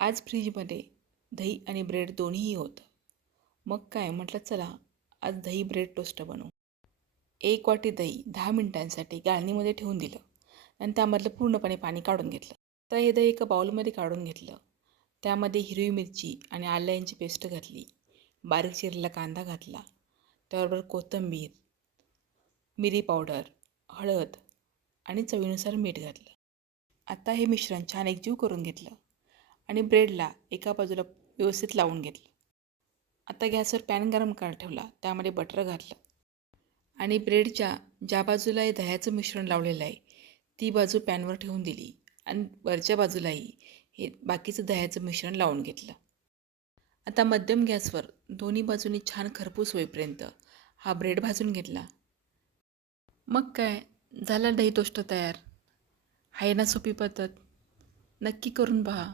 आज फ्रीजमध्ये दही आणि ब्रेड दोन्हीही होतं. मग काय म्हटलं, चला आज दही ब्रेड टोस्ट बनवू. 1 वाटी दही 10 मिनिटांसाठी गाळणीमध्ये ठेवून दिलं आणि त्यामधलं पूर्णपणे पाणी काढून घेतलं. तर हे दही एका बाउलमध्ये काढून घेतलं. त्यामध्ये हिरवी मिरची आणि आलं यांची पेस्ट घातली. बारीक चिरलेला कांदा घातला. त्याबरोबर कोथिंबीर, मिरी पावडर, हळद आणि चवीनुसार मीठ घातलं. आता हे मिश्रण छान एकजीव करून घेतलं आणि ब्रेडला एका बाजूला व्यवस्थित लावून घेतलं. आता गॅसवर पॅन गरम करायला ठेवला. त्यामध्ये बटर घातलं आणि ब्रेडच्या ज्या बाजूला हे दह्याचं मिश्रण लावलेलं आहे ती बाजू पॅनवर ठेवून दिली आणि वरच्या बाजूलाही हे बाकीचं दह्याचं मिश्रण लावून घेतलं. आता मध्यम गॅसवर दोन्ही बाजूनी छान खरपूस होईपर्यंत हा ब्रेड भाजून घेतला. मग काय, झाला दही टोस्ट तयार. आहे ना सोपी पद्धत, नक्की करून पहा.